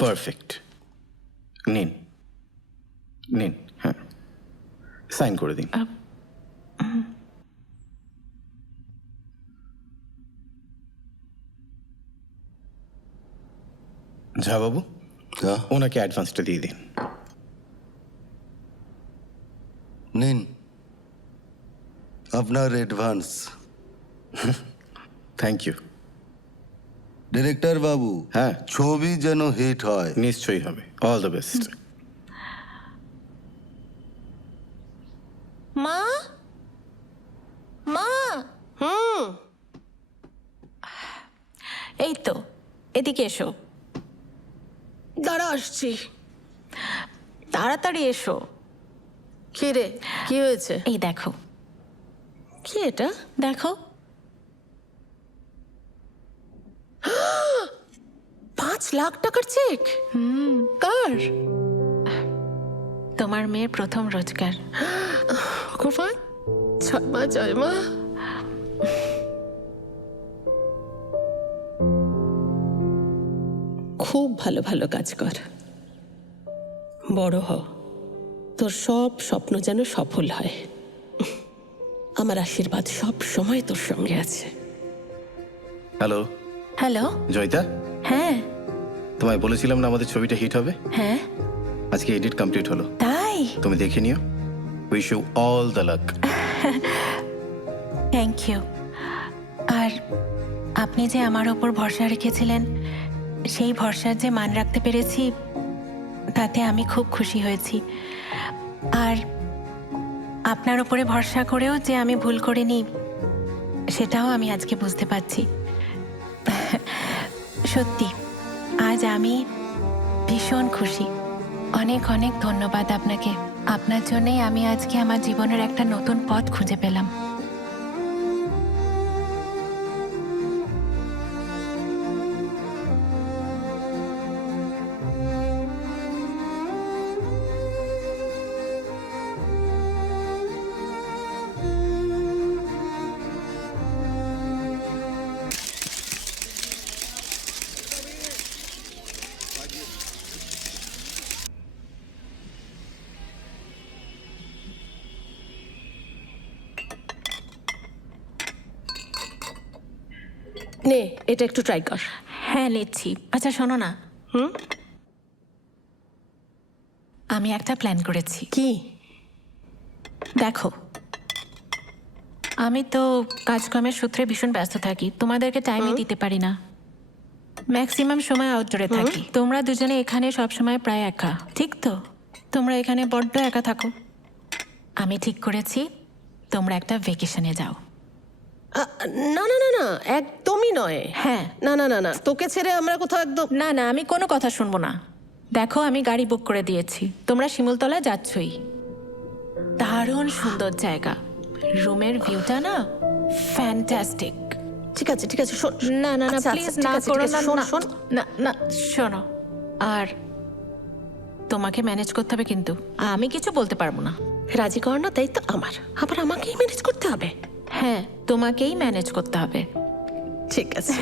Perfect. নিন নিন, হ্যাঁ সাইন করে দিন। ঝা বাবু, ওনাকে অ্যাডভান্সটা দিয়ে দিন। নিন আপনার অ্যাডভান্স। Thank you. ডিরেক্টর বাবু, হ্যাঁ ছবি যেন হিট হয়। নিশ্চয়ই হবে। All the best. মা, মা। এই তো, এদিকে এসো। দাঁড়া আসছি। তাড়াতাড়ি এসো। কি রে, কি হয়েছে? এই দেখো। কি এটা? দেখো, 5 লাখ টাকার চেক। কার? তোমার মেয়ের প্রথম রোজগার। ভগবান, জয় মা জয় মা। খুব ভালো ভালো কাজ কর, বড় হ, তোর সব স্বপ্ন যেন সফল হয়। আমার আশীর্বাদ সব সময় তোর সঙ্গে আছে। Hello hello. জয়িতা, হ্যাঁ তোমায় বলেছিলাম না আমাদের ছবিটা হিট হবে। হ্যাঁ। আজকে এডিট কমপ্লিট হলো, তাই? তুমি দেখে নিও। Wish you all the luck. Thank you. আর আপনি যে আমার ওপর ভরসা রেখেছিলেন, সেই ভরসার যে মান রাখতে পেরেছি, তাতে আমি খুব খুশি হয়েছি। আর আপনার ওপরে ভরসা করেও যে আমি ভুল করিনি, সেটাও আমি আজকে বুঝতে পারছি। সত্যি আজ আমি ভীষণ খুশি। অনেক অনেক ধন্যবাদ আপনাকে। আপনার জন্যই আমি আজকে আমার জীবনের একটা নতুন পথ খুঁজে পেলাম। নে, এটা একটু ট্রাই কর। হ্যাঁ নিচ্ছি। আচ্ছা শোনো না, আমি একটা প্ল্যান করেছি। কি? দেখো, আমি তো কাজকর্মের সূত্রে ভীষণ ব্যস্ত থাকি, তোমাদেরকে টাইমই দিতে পারি না। ম্যাক্সিমাম সময় আউটডোরে থাকি। তোমরা দুজনে এখানে সবসময় প্রায় একা, ঠিক তো? তোমরা এখানে বড্ড একা থাকো। আমি ঠিক করেছি তোমরা একটা ভেকেশনে যাও। না না না না, একদমই নয়। হ্যাঁ। না না না না, তোকে ছেড়ে আমরা কোথাও একদম। না না, আমি কোনো কথা শুনবো না। দেখো, আমি গাড়ি বুক করে দিয়েছি, তোমরা শিমুলতলায় যাচ্ছই। দারুণ সুন্দর জায়গা, রুমের ভিউটা না ফ্যান্টাস্টিক। ঠিক আছে ঠিক আছে, শোন। না না না, আচ্ছা, প্লিজ আচ্ছা, ঠিক না আছে, করো ঠিক আছে, না, শোন, না, শোন। না না শোনো। আর তোমাকে ম্যানেজ করতে হবে, কিন্তু আমি কিছু বলতে পারবো না। রাজি করানোর দায়িত্ব আমার, আবার আমাকেই ম্যানেজ করতে হবে। হ্যাঁ, তোমাকেই ম্যানেজ করতে হবে। ঠিক আছে।